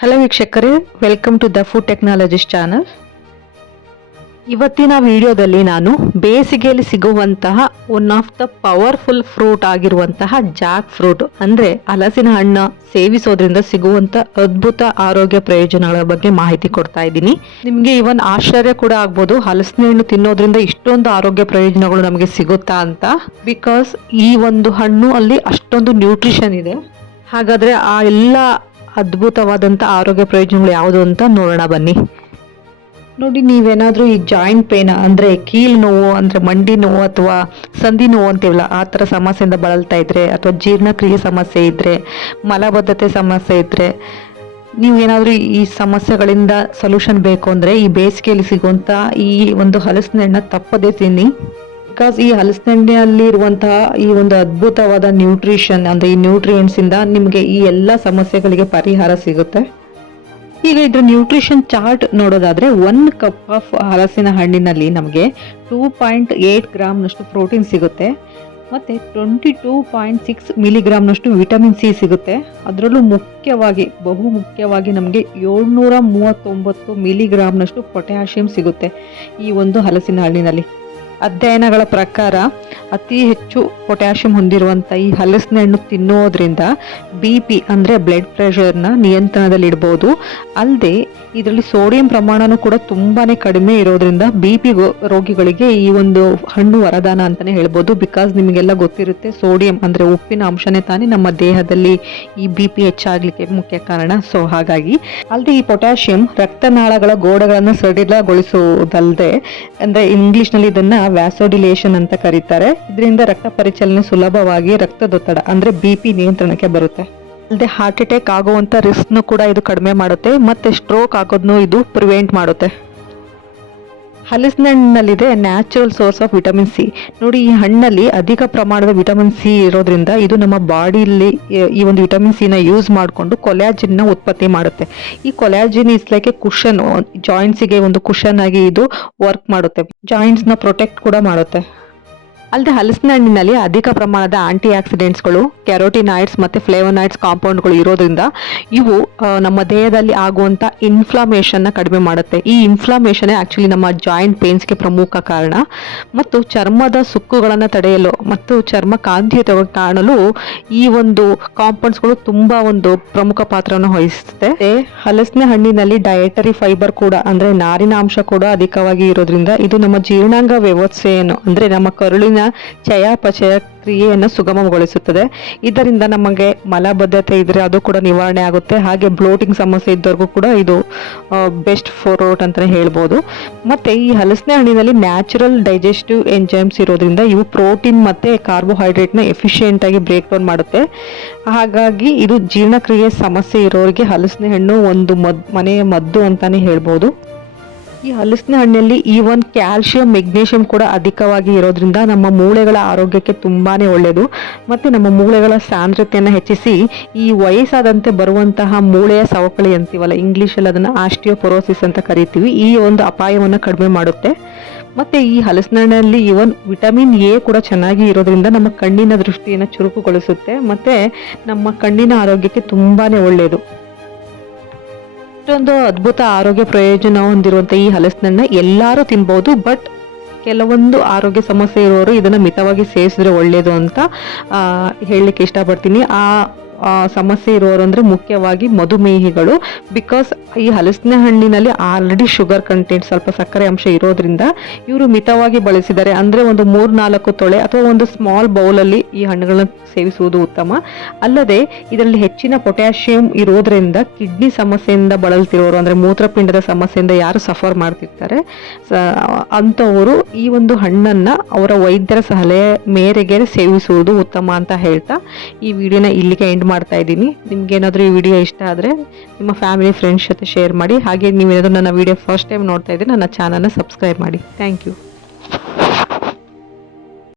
Hello ವೀಕ್ಷಕರೇ, welcome to the food technologist channel. ಇವತ್ತಿನ ವಿಡಿಯೋದಲ್ಲಿ ನಾನು ಬೇಸಿಗೆಯಲ್ಲಿ ಸಿಗುವಂತಹ one of the powerful fruit ಆಗಿರುವಂತಹ ಜಾಕ್ ಫ್ರೂಟ್ ಅಂದರೆ ಹಲಸಿನ ಹಣ್ಣು ಸೇವಿಸೋದ್ರಿಂದ ಸಿಗುವಂಥ ಅದ್ಭುತ ಆರೋಗ್ಯ ಪ್ರಯೋಜನಗಳ ಬಗ್ಗೆ ಮಾಹಿತಿ ಕೊಡ್ತಾ ಇದ್ದೀನಿ. ನಿಮಗೆ ಇವನ್ ಆಶ್ಚರ್ಯ ಕೂಡ ಆಗ್ಬೋದು, ಹಲಸಿನ ಹಣ್ಣು ತಿನ್ನೋದ್ರಿಂದ ಇಷ್ಟೊಂದು ಆರೋಗ್ಯ ಪ್ರಯೋಜನಗಳು ನಮಗೆ ಸಿಗುತ್ತಾ ಅಂತ. ಬಿಕಾಸ್ ಈ ಒಂದು ಹಣ್ಣು ಅಲ್ಲಿ ಅಷ್ಟೊಂದು ನ್ಯೂಟ್ರಿಷನ್ ಇದೆ. ಹಾಗಾದರೆ ಆ ಎಲ್ಲ ಅದ್ಭುತವಾದಂಥ ಆರೋಗ್ಯ ಪ್ರಯೋಜನಗಳು ಯಾವುದು ಅಂತ ನೋಡೋಣ ಬನ್ನಿ. ನೋಡಿ, ನೀವೇನಾದರೂ ಈ ಜಾಯಿಂಟ್ ಪೇನ್ ಅಂದರೆ ಕೀಲು ನೋವು ಅಂದರೆ ಮಂಡಿ ನೋವು ಅಥವಾ ಸಂಧಿ ನೋವು ಅಂತೀವಲ್ಲ, ಆ ಥರ ಸಮಸ್ಯೆಯಿಂದ ಬಳಲ್ತಾ ಇದ್ರೆ, ಅಥವಾ ಜೀರ್ಣಕ್ರಿಯೆ ಸಮಸ್ಯೆ ಇದ್ದರೆ, ಮಲಬದ್ಧತೆ ಸಮಸ್ಯೆ ಇದ್ದರೆ, ನೀವೇನಾದರೂ ಈ ಸಮಸ್ಯೆಗಳಿಂದ ಸೊಲ್ಯೂಷನ್ ಬೇಕು ಅಂದರೆ ಈ ಬೇಸಿಗೆಯಲ್ಲಿ ಸಿಗುವಂಥ ಈ ಒಂದು ಹಲಸಿನ ಹಣ್ಣು ತಪ್ಪದೇ ತಿನ್ನಿ. ಬಿಕಾಸ್ ಈ ಹಲಸಿನ ಹಣ್ಣಿನಲ್ಲಿ ಇರುವಂತಹ ಈ ಒಂದು ಅದ್ಭುತವಾದ ನ್ಯೂಟ್ರಿಷನ್ ಅಂದರೆ ಈ ನ್ಯೂಟ್ರಿಯೆಂಟ್ಸಿಂದ ನಿಮಗೆ ಈ ಎಲ್ಲ ಸಮಸ್ಯೆಗಳಿಗೆ ಪರಿಹಾರ ಸಿಗುತ್ತೆ. ಈಗ ಇದ್ರ ನ್ಯೂಟ್ರಿಷನ್ ಚಾರ್ಟ್ ನೋಡೋದಾದ್ರೆ 1 ಕಪ್ ಆಫ್ ಹಲಸಿನ ಹಣ್ಣಿನಲ್ಲಿ ನಮಗೆ 2.8 ಗ್ರಾಮ್ನಷ್ಟು ಪ್ರೋಟೀನ್ ಸಿಗುತ್ತೆ ಮತ್ತು 22.6 ಮಿಲಿಗ್ರಾಮ್ನಷ್ಟು ವಿಟಮಿನ್ ಸಿ ಸಿಗುತ್ತೆ. ಅದರಲ್ಲೂ ಬಹು ಮುಖ್ಯವಾಗಿ ನಮಗೆ 739 ಮಿಲಿಗ್ರಾಮ್ನಷ್ಟು ಪೊಟ್ಯಾಷಿಯಂ ಸಿಗುತ್ತೆ ಈ ಒಂದು ಹಲಸಿನ ಹಣ್ಣಿನಲ್ಲಿ. ಅಧ್ಯಯನಗಳ ಪ್ರಕಾರ ಅತಿ ಹೆಚ್ಚು ಪೊಟ್ಯಾಷಿಯಂ ಹೊಂದಿರುವಂಥ ಈ ಹಲಸಿನ ಹಣ್ಣು ತಿನ್ನೋದ್ರಿಂದ BP ಅಂದರೆ ಬ್ಲಡ್ ಪ್ರೆಷರ್ನ ನಿಯಂತ್ರಣದಲ್ಲಿಡ್ಬೋದು. ಅಲ್ಲದೆ ಇದರಲ್ಲಿ ಸೋಡಿಯಂ ಪ್ರಮಾಣನೂ ಕೂಡ ತುಂಬಾ ಕಡಿಮೆ ಇರೋದ್ರಿಂದ BP ರೋಗಿಗಳಿಗೆ ಈ ಒಂದು ಹಣ್ಣು ವರದಾನ ಅಂತಲೇ ಹೇಳ್ಬೋದು. ಬಿಕಾಸ್ ನಿಮಗೆಲ್ಲ ಗೊತ್ತಿರುತ್ತೆ, ಸೋಡಿಯಂ ಅಂದರೆ ಉಪ್ಪಿನ ಅಂಶನೇ ತಾನೇ ನಮ್ಮ ದೇಹದಲ್ಲಿ ಈ BP ಹೆಚ್ಚಾಗಲಿಕ್ಕೆ ಮುಖ್ಯ ಕಾರಣ. ಸೊ ಹಾಗಾಗಿ ಅಲ್ಲದೆ ಈ ಪೊಟ್ಯಾಷಿಯಂ ರಕ್ತನಾಳಗಳ ಗೋಡೆಗಳನ್ನು ಸಡಿಲಗೊಳಿಸುವುದಲ್ಲದೆ, ಅಂದರೆ ಇಂಗ್ಲಿಷ್ನಲ್ಲಿ ಇದನ್ನು ವ್ಯಾಸೋಡಿಲೇಷನ್ ಅಂತ ಕರೀತಾರೆ. ಇದರಿಂದ ರಕ್ತ ಪರಿಚಲನೆ ಸುಲಭವಾಗಿ ರಕ್ತದೊತ್ತಡ ಅಂದರೆ BP ನಿಯಂತ್ರಣಕ್ಕೆ ಬರುತ್ತೆ. ಅಲ್ಲದೆ ಹಾರ್ಟ್ ಅಟ್ಯಾಕ್ ಆಗುವಂಥ ರಿಸ್ಕ್ನು ಕೂಡ ಇದು ಕಡಿಮೆ ಮಾಡುತ್ತೆ ಮತ್ತು ಸ್ಟ್ರೋಕ್ ಆಗೋದನ್ನು ಇದು ಪ್ರಿವೆಂಟ್ ಮಾಡುತ್ತೆ. ಹಲಸಿನ ಹಣ್ಣಿನಲ್ಲಿದೆ natural source of vitamin C. ನೋಡಿ, ಈ ಹಣ್ಣಲ್ಲಿ ಅಧಿಕ ಪ್ರಮಾಣದ ವಿಟಮಿನ್ ಸಿ ಇರೋದ್ರಿಂದ ಇದು ನಮ್ಮ ಬಾಡಿಯಲ್ಲಿ ಈ ಒಂದು ವಿಟಮಿನ್ ಸಿನ ಯೂಸ್ ಮಾಡಿಕೊಂಡು ಕೊಲ್ಯಾಜಿನ್ನ ಉತ್ಪತ್ತಿ ಮಾಡುತ್ತೆ. ಈ ಕೊಲ್ಯಾಜಿನ್ ಇಸ್ ಲೈಕ್ ಎ ಕುಷನ್, ಜಾಯಿಂಟ್ಸಿಗೆ ಒಂದು ಕುಷನ್ ಆಗಿ ಇದು ವರ್ಕ್ ಮಾಡುತ್ತೆ, ಜಾಯಿಂಟ್ಸ್ನ ಪ್ರೊಟೆಕ್ಟ್ ಕೂಡ ಮಾಡುತ್ತೆ. ಅಲ್ಲದೆ ಹಲಸಿನ ಹಣ್ಣಿನಲ್ಲಿ ಅಧಿಕ ಪ್ರಮಾಣದ ಆಂಟಿ ಆಕ್ಸಿಡೆಂಟ್ಸ್ಗಳು, ಕ್ಯಾರೋಟಿನಾಯ್ಡ್ಸ್ ಮತ್ತು ಫ್ಲೇವನಾಯ್ಡ್ಸ್ ಕಾಂಪೌಂಡ್ಗಳು ಇರೋದ್ರಿಂದ ಇವು ನಮ್ಮ ದೇಹದಲ್ಲಿ ಆಗುವಂಥ ಇನ್ಫ್ಲಾಮೇಷನ್ನ ಕಡಿಮೆ ಮಾಡುತ್ತೆ. ಈ ಇನ್ಫ್ಲಾಮೇಷನ್ ಆ್ಯಕ್ಚುಲಿ ನಮ್ಮ ಜಾಯಿಂಟ್ ಪೇನ್ಸ್ಗೆ ಪ್ರಮುಖ ಕಾರಣ. ಮತ್ತು ಚರ್ಮದ ಸುಕ್ಕುಗಳನ್ನು ತಡೆಯಲು ಮತ್ತು ಚರ್ಮ ಕಾಂತಿಯುತ ಕಾಣಲು ಈ ಒಂದು ಕಾಂಪೌಂಡ್ಸ್ಗಳು ತುಂಬ ಒಂದು ಪ್ರಮುಖ ಪಾತ್ರವನ್ನು ವಹಿಸುತ್ತೆ. ಹಲಸಿನ ಹಣ್ಣಿನಲ್ಲಿ ಡಯಟರಿ ಫೈಬರ್ ಕೂಡ ಅಂದರೆ ನಾರಿನ ಅಂಶ ಕೂಡ ಅಧಿಕವಾಗಿ ಇರೋದ್ರಿಂದ ಇದು ನಮ್ಮ ಜೀರ್ಣಾಂಗ ವ್ಯವಸ್ಥೆಯನ್ನು ಅಂದರೆ ನಮ್ಮ ಕರುಳಿನ ಚಯಾಪಚಯ ಕ್ರಿಯೆಯನ್ನು ಸುಗಮಗೊಳಿಸುತ್ತದೆ. ಇದರಿಂದ ನಮಗೆ ಮಲಬದ್ಧತೆ ಇದ್ರೆ ಅದು ಕೂಡ ನಿವಾರಣೆ ಆಗುತ್ತೆ. ಹಾಗೆ ಬ್ಲೋಟಿಂಗ್ ಸಮಸ್ಯೆ ಇದ್ದವ್ರಿಗೂ ಕೂಡ ಇದು ಬೆಸ್ಟ್ ಫ್ರೂಟ್ ಅಂತಲೇ ಹೇಳ್ಬೋದು. ಮತ್ತು ಈ ಹಲಸಿನ ಹಣ್ಣಿನಲ್ಲಿ ನ್ಯಾಚುರಲ್ ಡೈಜೆಸ್ಟಿವ್ ಎಂಜೈಮ್ಸ್ ಇರೋದ್ರಿಂದ ಇವು ಪ್ರೋಟೀನ್ ಮತ್ತು ಕಾರ್ಬೋಹೈಡ್ರೇಟ್ನ ಎಫಿಷಿಯೆಂಟಾಗಿ ಬ್ರೇಕ್ ಡೌನ್ ಮಾಡುತ್ತೆ. ಹಾಗಾಗಿ ಇದು ಜೀರ್ಣಕ್ರಿಯೆ ಸಮಸ್ಯೆ ಇರೋರಿಗೆ ಹಲಸಿನ ಹಣ್ಣು ಒಂದು ಮನೆಯ ಮದ್ದು ಅಂತಲೇ ಹೇಳ್ಬೋದು. ಈ ಹಲಸಿನ ಹಣ್ಣಲ್ಲಿ ಈವನ್ ಕ್ಯಾಲ್ಶಿಯಂ, ಮೆಗ್ನೀಷಿಯಂ ಕೂಡ ಅಧಿಕವಾಗಿ ಇರೋದ್ರಿಂದ ನಮ್ಮ ಮೂಳೆಗಳ ಆರೋಗ್ಯಕ್ಕೆ ತುಂಬಾ ಒಳ್ಳೆಯದು. ಮತ್ತು ನಮ್ಮ ಮೂಳೆಗಳ ಸಾಂದ್ರತೆಯನ್ನು ಹೆಚ್ಚಿಸಿ ಈ ವಯಸ್ಸಾದಂತೆ ಬರುವಂತಹ ಮೂಳೆಯ ಸವಕಳಿ ಅಂತೀವಲ್ಲ, ಇಂಗ್ಲೀಷಲ್ಲಿ ಅದನ್ನು ಆಸ್ಟಿಯೋಪೊರೋಸಿಸ್ ಅಂತ ಕರಿತೀವಿ, ಈ ಒಂದು ಅಪಾಯವನ್ನು ಕಡಿಮೆ ಮಾಡುತ್ತೆ. ಮತ್ತು ಈ ಹಲಸಿನ ಹಣ್ಣಲ್ಲಿ ಈವನ್ ವಿಟಮಿನ್ ಎ ಕೂಡ ಚೆನ್ನಾಗಿ ಇರೋದ್ರಿಂದ ನಮ್ಮ ಕಣ್ಣಿನ ದೃಷ್ಟಿಯನ್ನು ಚುರುಕುಗೊಳಿಸುತ್ತೆ ಮತ್ತು ನಮ್ಮ ಕಣ್ಣಿನ ಆರೋಗ್ಯಕ್ಕೆ ತುಂಬಾ ಒಳ್ಳೆಯದು. ಇಷ್ಟೊಂದು ಅದ್ಭುತ ಆರೋಗ್ಯ ಪ್ರಯೋಜನ ಹೊಂದಿರುವಂಥ ಈ ಹಲಸಿನ ಹಣ್ಣು ಎಲ್ಲರೂ ತಿನ್ಬೋದು. ಬಟ್ ಕೆಲವೊಂದು ಆರೋಗ್ಯ ಸಮಸ್ಯೆ ಇರೋರು ಇದನ್ನು ಮಿತವಾಗಿ ಸೇವಿಸಿದ್ರೆ ಒಳ್ಳೆಯದು ಅಂತ ಹೇಳಲಿಕ್ಕೆ ಇಷ್ಟಪಡ್ತೀನಿ. ಸಮಸ್ಯೆ ಇರೋರು ಅಂದರೆ ಮುಖ್ಯವಾಗಿ ಮಧುಮೇಹಿಗಳು. ಬಿಕಾಸ್ ಈ ಹಲಸಿನ ಹಣ್ಣಿನಲ್ಲಿ ಆಲ್ರೆಡಿ ಶುಗರ್ ಕಂಟೆಂಟ್, ಸ್ವಲ್ಪ ಸಕ್ಕರೆ ಅಂಶ ಇರೋದ್ರಿಂದ ಇವರು ಮಿತವಾಗಿ ಬಳಸಿದ್ದಾರೆ. ಅಂದರೆ ಒಂದು 3-4 ತೊಳೆ ಅಥವಾ ಒಂದು ಸ್ಮಾಲ್ ಬೌಲಲ್ಲಿ ಈ ಹಣ್ಣುಗಳನ್ನ ಸೇವಿಸುವುದು ಉತ್ತಮ. ಅಲ್ಲದೆ ಇದರಲ್ಲಿ ಹೆಚ್ಚಿನ ಪೊಟ್ಯಾಷಿಯಂ ಇರೋದ್ರಿಂದ ಕಿಡ್ನಿ ಸಮಸ್ಯೆಯಿಂದ ಬಳಲ್ತಿರೋರು ಅಂದರೆ ಮೂತ್ರಪಿಂಡದ ಸಮಸ್ಯೆಯಿಂದ ಯಾರು ಸಫರ್ ಮಾಡ್ತಿರ್ತಾರೆ ಅಂಥವರು ಈ ಒಂದು ಹಣ್ಣನ್ನು ಅವರ ವೈದ್ಯರ ಸಲಹೆ ಮೇರೆಗೆ ಸೇವಿಸುವುದು ಉತ್ತಮ ಅಂತ ಹೇಳ್ತಾ ಈ ವಿಡಿಯೋನ ಇಲ್ಲಿಗೆ ಎಂಡ್ ಮಾಡ್ತಾ ಇದ್ದೀನಿ. ನಿಮ್ಗೇನಾದರೂ ಈ ವಿಡಿಯೋ ಇಷ್ಟ ಆದರೆ ನಿಮ್ಮ ಫ್ಯಾಮಿಲಿ ಫ್ರೆಂಡ್ಸ್ ಜೊತೆ ಶೇರ್ ಮಾಡಿ. ಹಾಗೆ ನೀವೇನಾದರೂ ನನ್ನ ವಿಡಿಯೋ ಫಸ್ಟ್ ಟೈಮ್ ನೋಡ್ತಾ ಇದ್ದರೆ ನನ್ನ ಚಾನಲ್ನ ಸಬ್ಸ್ಕ್ರೈಬ್ ಮಾಡಿ. Thank you.